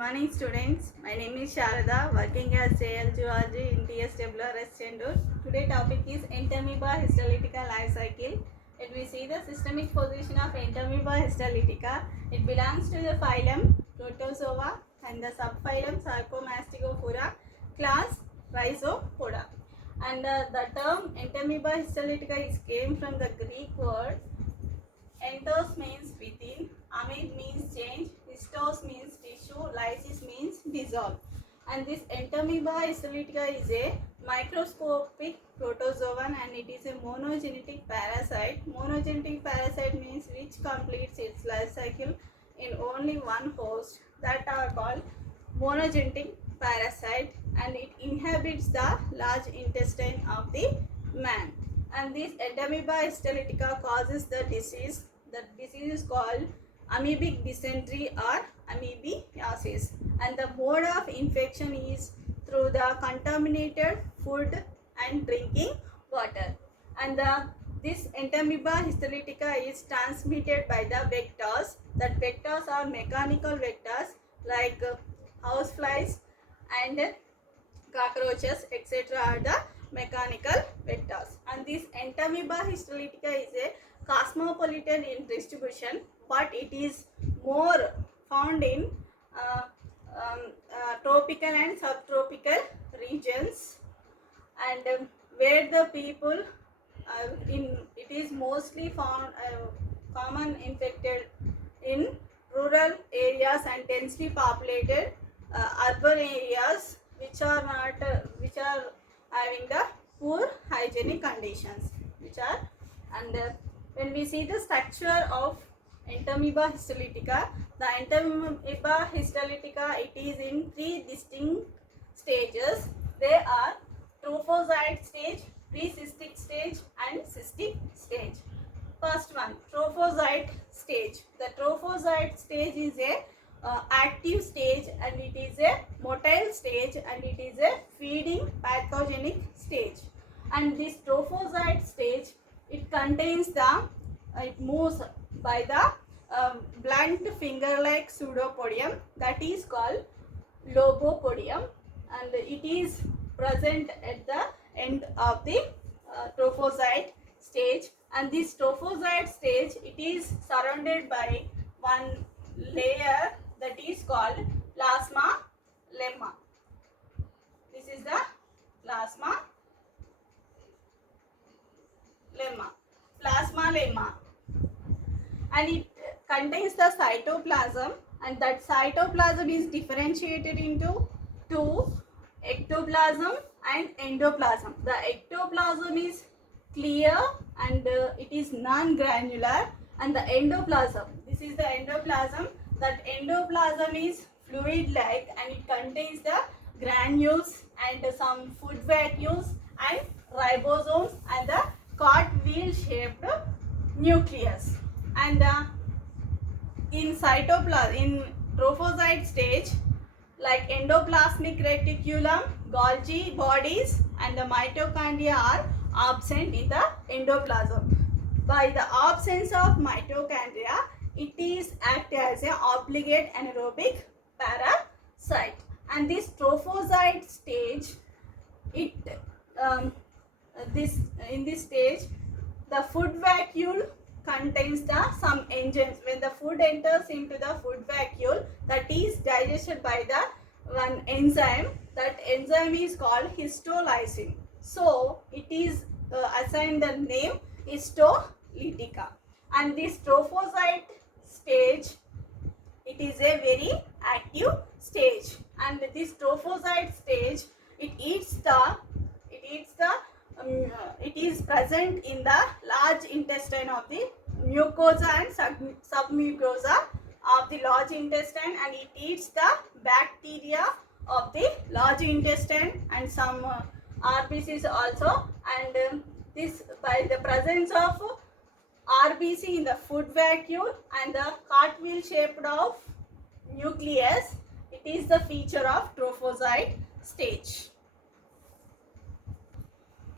morning students. My name is Sharada, working as JL Geology in TSWRS Chendur. Today topic is Entamoeba histolytica life cycle. And we see the systemic position of Entamoeba histolytica. It belongs to the phylum Protozoa and the subphylum Sarcomastigophora, class Rhizopoda. And the term Entamoeba histolytica is came from the Greek word entos means within, amid means change, histose means tissue, lysis means dissolve. And this Entamoeba histolytica is a microscopic protozoan and it is a monogenetic parasite. Monogenetic parasite means which completes its life cycle in only one host, that are called monogenetic parasite, and it inhabits the large intestine of the man. And this Entamoeba histolytica causes the disease. The disease is called amoebic dysentery or amoebiasis, and the mode of infection is through the contaminated food and drinking water. And this Entamoeba histolytica is transmitted by the vectors. That vectors are mechanical vectors like houseflies and cockroaches, etc. are the mechanical vectors. And this Entamoeba histolytica is a cosmopolitan in distribution, but it is more found in tropical and subtropical regions, and where the people it is mostly found common infected in rural areas and densely populated urban areas which are having the poor hygienic conditions, when we see the structure of Entamoeba histolytica, the Entamoeba histolytica, it is in three distinct stages. They are trophozoite stage, pre-cystic stage and cystic stage. First one, trophozoite stage. The trophozoite stage is a active stage, and it is a motile stage, and it is a feeding pathogenic stage. And this trophozoite stage, it contains it moves by the blunt finger-like pseudopodium, that is called lobopodium, and it is present at the end of the trophozoite stage. And this trophozoite stage, it is surrounded by one layer that is called plasma lemma. This is the plasma lemma, and it contains the cytoplasm, and that cytoplasm is differentiated into two, ectoplasm and endoplasm. The ectoplasm is clear and it is non-granular, and the endoplasm, this is the endoplasm, that endoplasm is fluid-like and it contains the granules and some food vacuoles and ribosomes and the cartwheel-shaped nucleus. And in trophozoite stage, like endoplasmic reticulum, Golgi bodies and the mitochondria are absent in the endoplasm. By the absence of mitochondria, it is act as an obligate anaerobic parasite. And this trophozoite stage, in this stage, the food vacuole contains some enzymes. When the food enters into the food vacuole, that is digested by the one enzyme. That enzyme is called histolysin. So it is assigned the name histolytica. And this trophozoite stage, it is a very active stage. And this trophozoite stage, it is present in the large intestine of the mucosa and submucosa of the large intestine, and it eats the bacteria of the large intestine and some RBCs also. And this, by the presence of RBC in the food vacuole and the cartwheel shaped of nucleus, it is the feature of trophozoite stage.